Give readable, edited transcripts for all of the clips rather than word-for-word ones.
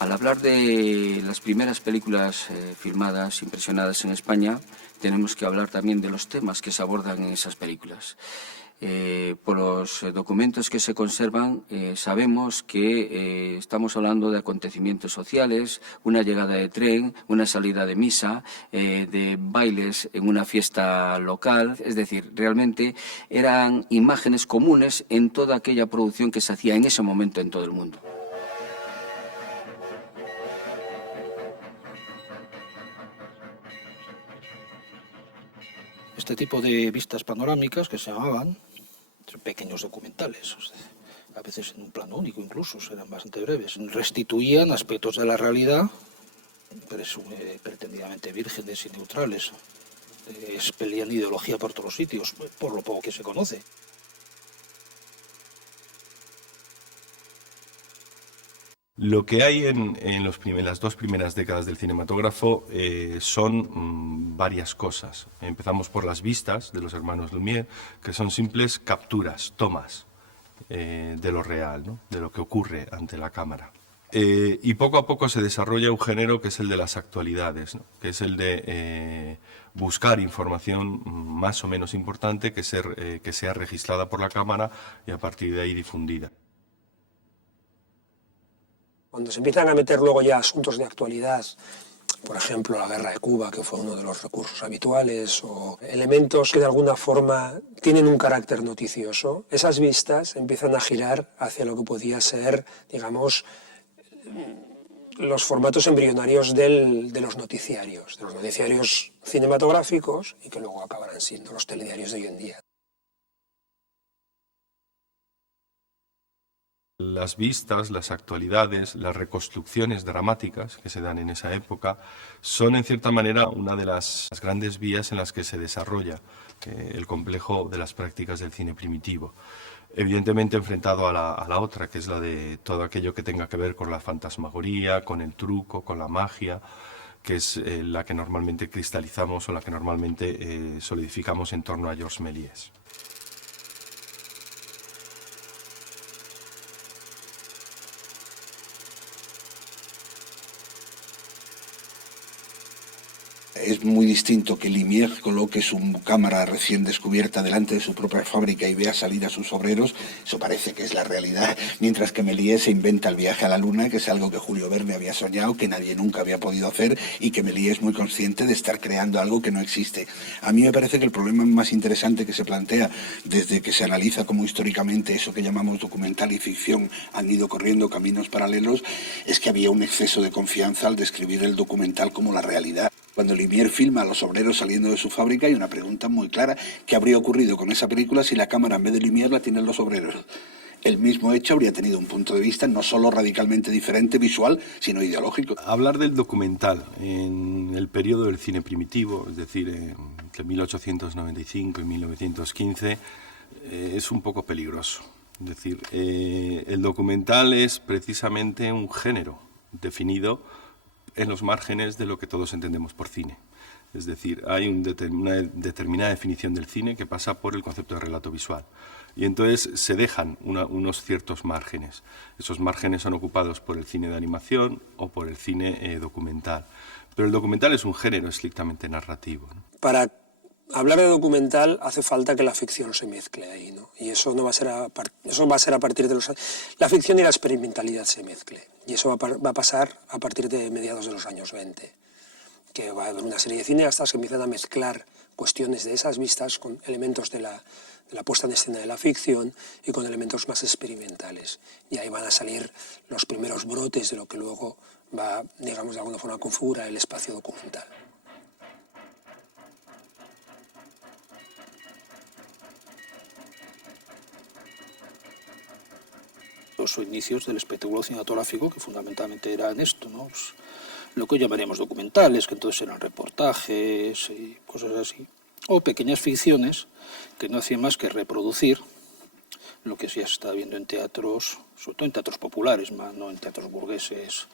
Al hablar de las primeras películas filmadas, impresionadas en España, tenemos que hablar también de los temas que se abordan en esas películas. Por los documentos que se conservan, sabemos que estamos hablando de acontecimientos sociales, una llegada de tren, una salida de misa, de bailes en una fiesta local. Es decir, realmente eran imágenes comunes en toda aquella producción que se hacía en ese momento en todo el mundo. Este tipo de vistas panorámicas, que se llamaban pequeños documentales, a veces en un plano único incluso, eran bastante breves, restituían aspectos de la realidad pretendidamente vírgenes y neutrales, expelían ideología por todos los sitios, por lo poco que se conoce. Lo que hay en las dos primeras décadas del cinematógrafo son varias cosas. Empezamos por las vistas de los hermanos Lumière, que son simples capturas, tomas de lo real, ¿no? De lo que ocurre ante la cámara. Y poco a poco se desarrolla un género que es el de las actualidades, ¿no? Que es el de buscar información más o menos importante que sea registrada por la cámara y a partir de ahí difundida. Cuando se empiezan a meter luego ya asuntos de actualidad, por ejemplo la guerra de Cuba, que fue uno de los recursos habituales, o elementos que de alguna forma tienen un carácter noticioso, esas vistas empiezan a girar hacia lo que podía ser, digamos, los formatos embrionarios de los noticiarios cinematográficos, y que luego acabarán siendo los telediarios de hoy en día. Las vistas, las actualidades, las reconstrucciones dramáticas que se dan en esa época son en cierta manera una de las grandes vías en las que se desarrolla el complejo de las prácticas del cine primitivo. Evidentemente enfrentado a la otra, que es la de todo aquello que tenga que ver con la fantasmagoría, con el truco, con la magia, que es la que normalmente cristalizamos o la que normalmente solidificamos en torno a Georges Méliès. Es muy distinto que Lumière coloque su cámara recién descubierta delante de su propia fábrica y vea salir a sus obreros. Eso parece que es la realidad. Mientras que Méliès se inventa el viaje a la luna, que es algo que Julio Verne había soñado, que nadie nunca había podido hacer, y que Méliès es muy consciente de estar creando algo que no existe. A mí me parece que el problema más interesante que se plantea desde que se analiza cómo históricamente eso que llamamos documental y ficción han ido corriendo caminos paralelos, es que había un exceso de confianza al describir el documental como la realidad. Cuando Lumière filma a los obreros saliendo de su fábrica hay una pregunta muy clara: ¿qué habría ocurrido con esa película si la cámara en vez de Lumière la tienen los obreros? El mismo hecho habría tenido un punto de vista no solo radicalmente diferente visual, sino ideológico. Hablar del documental en el periodo del cine primitivo, es decir, entre 1895 y 1915, es un poco peligroso. Es decir, el documental es precisamente un género definido en los márgenes de lo que todos entendemos por cine. Es decir, hay una determinada definición del cine que pasa por el concepto de relato visual. Y entonces se dejan unos ciertos márgenes. Esos márgenes son ocupados por el cine de animación o por el cine documental. Pero el documental es un género estrictamente narrativo, ¿no? Para hablar de documental hace falta que la ficción se mezcle ahí, ¿no? Y eso no va a ser eso va a ser a partir de la ficción y la experimentalidad se mezcle. Y eso va a pasar a partir de mediados de los años 20, que va a haber una serie de cineastas que empiezan a mezclar cuestiones de esas vistas con elementos de la puesta en escena de la ficción y con elementos más experimentales. Y ahí van a salir los primeros brotes de lo que luego va, digamos, de alguna forma a configurar el espacio documental. Los inicios del espectáculo cinematográfico, que fundamentalmente eran esto, ¿no? Pues, lo que hoy llamaríamos documentales, que entonces eran reportajes y cosas así, o pequeñas ficciones que no hacían más que reproducir lo que ya se está viendo en teatros, sobre todo en teatros populares, más no en teatros burgueses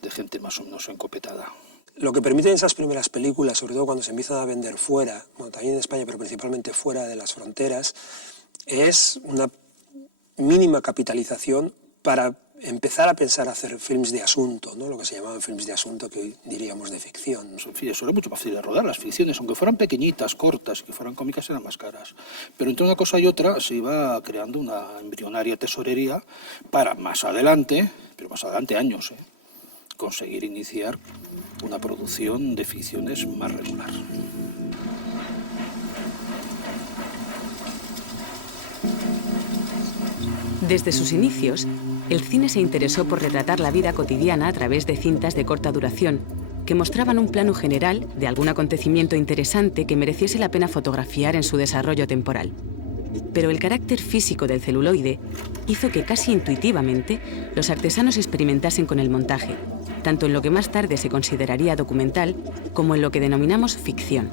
de gente más o menos encopetada. lo que permiten esas primeras películas, sobre todo cuando se empiezan a vender fuera, bueno, también en España, pero principalmente fuera de las fronteras, es una mínima capitalización para empezar a pensar hacer films de asunto, ¿no? Lo que se llamaban films de asunto, que hoy diríamos de ficción. En fin, eso era mucho más fácil de rodar. Las ficciones, aunque fueran pequeñitas, cortas, que fueran cómicas, eran más caras. Pero entre una cosa y otra se iba creando una embrionaria tesorería para más adelante, pero más adelante años, conseguir iniciar una producción de ficciones más regular. Desde sus inicios, el cine se interesó por retratar la vida cotidiana a través de cintas de corta duración, que mostraban un plano general de algún acontecimiento interesante que mereciese la pena fotografiar en su desarrollo temporal. Pero el carácter físico del celuloide hizo que casi intuitivamente los artesanos experimentasen con el montaje, tanto en lo que más tarde se consideraría documental como en lo que denominamos ficción.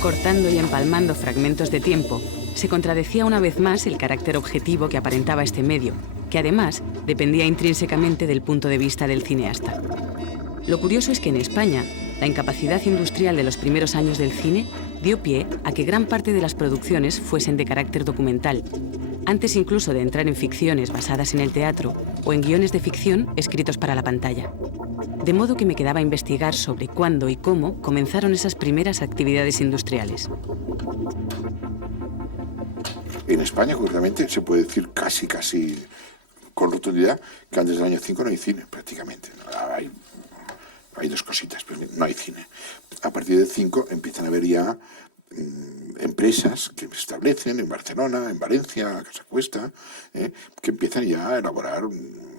Cortando y empalmando fragmentos de tiempo, se contradecía una vez más el carácter objetivo que aparentaba este medio, que además dependía intrínsecamente del punto de vista del cineasta. Lo curioso es que en España, la incapacidad industrial de los primeros años del cine dio pie a que gran parte de las producciones fuesen de carácter documental, antes incluso de entrar en ficciones basadas en el teatro o en guiones de ficción escritos para la pantalla. De modo que me quedaba investigar sobre cuándo y cómo comenzaron esas primeras actividades industriales. En España, concretamente, se puede decir casi con rotundidad que antes del año 5 no hay cine, prácticamente. Hay dos cositas, pero no hay cine. A partir del 5 empiezan a haber ya empresas que se establecen en Barcelona, en Valencia, a Casa Cuesta, que empiezan ya a elaborar un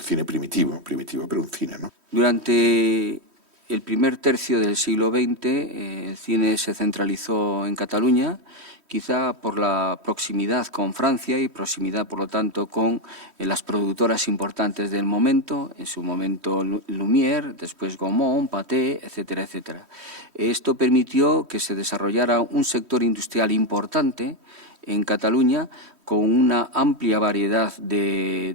cine primitivo, pero un cine, ¿no? Durante el primer tercio del siglo XX, el cine se centralizó en Cataluña, quizá por la proximidad con Francia y proximidad, por lo tanto, con las productoras importantes del momento, en su momento Lumière, después Gaumont, Pathé, etcétera, etcétera. Esto permitió que se desarrollara un sector industrial importante en Cataluña, con una amplia variedad de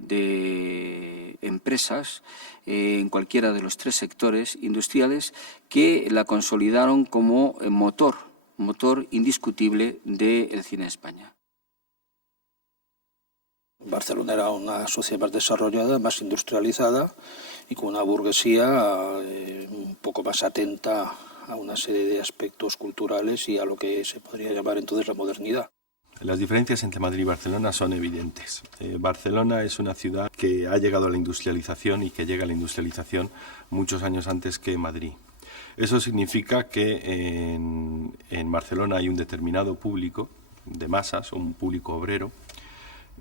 empresas en cualquiera de los tres sectores industriales que la consolidaron como motor indiscutible del cine de España. Barcelona era una sociedad más desarrollada, más industrializada y con una burguesía un poco más atenta a una serie de aspectos culturales y a lo que se podría llamar entonces la modernidad. Las diferencias entre Madrid y Barcelona son evidentes. Barcelona es una ciudad que ha llegado a la industrialización y que llega a la industrialización muchos años antes que Madrid. Eso significa que en Barcelona hay un determinado público de masas, un público obrero,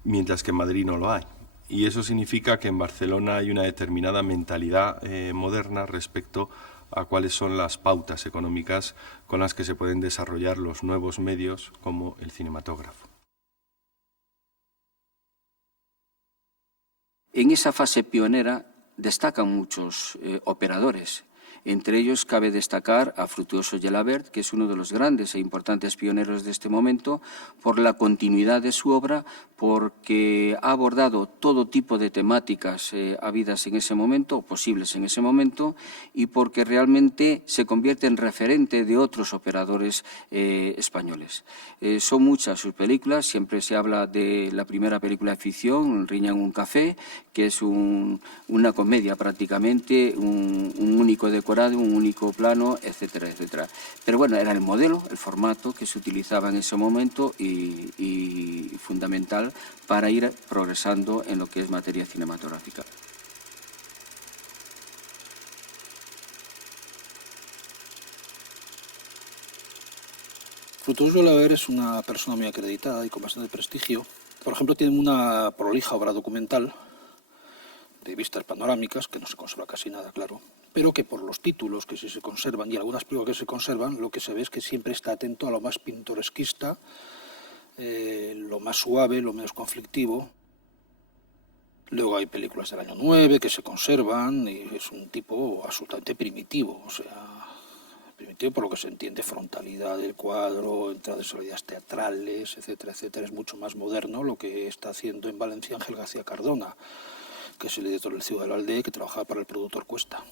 mientras que en Madrid no lo hay. Y eso significa que en Barcelona hay una determinada mentalidad moderna respecto a cuáles son las pautas económicas con las que se pueden desarrollar los nuevos medios como el cinematógrafo. En esa fase pionera destacan muchos operadores. Entre ellos cabe destacar a Fructuoso Gelabert, que es uno de los grandes e importantes pioneros de este momento, por la continuidad de su obra, porque ha abordado todo tipo de temáticas habidas en ese momento, o posibles en ese momento, y porque realmente se convierte en referente de otros operadores españoles. Son muchas sus películas, siempre se habla de la primera película de ficción, Riña en un café, que es una comedia prácticamente, un único decorado, un único plano, etcétera, etcétera. Pero bueno, era el modelo, el formato que se utilizaba en ese momento y fundamental para ir progresando en lo que es materia cinematográfica. Fructuoso Gelabert es una persona muy acreditada y con bastante prestigio. Por ejemplo, tiene una prolija obra documental de vistas panorámicas, que no se conserva casi nada, claro, pero que por los títulos que sí se conservan y algunas películas que se conservan, lo que se ve es que siempre está atento a lo más pintoresquista, lo más suave, lo menos conflictivo. Luego hay películas del año 9 que se conservan y es un tipo absolutamente primitivo, o sea, sentido, por lo que se entiende, frontalidad del cuadro, entradas y salidas teatrales, etcétera, etcétera. Es mucho más moderno lo que está haciendo en Valencia Ángel García Cardona, que es el editor del Ciudad del Valde, que trabajaba para el productor Cuesta.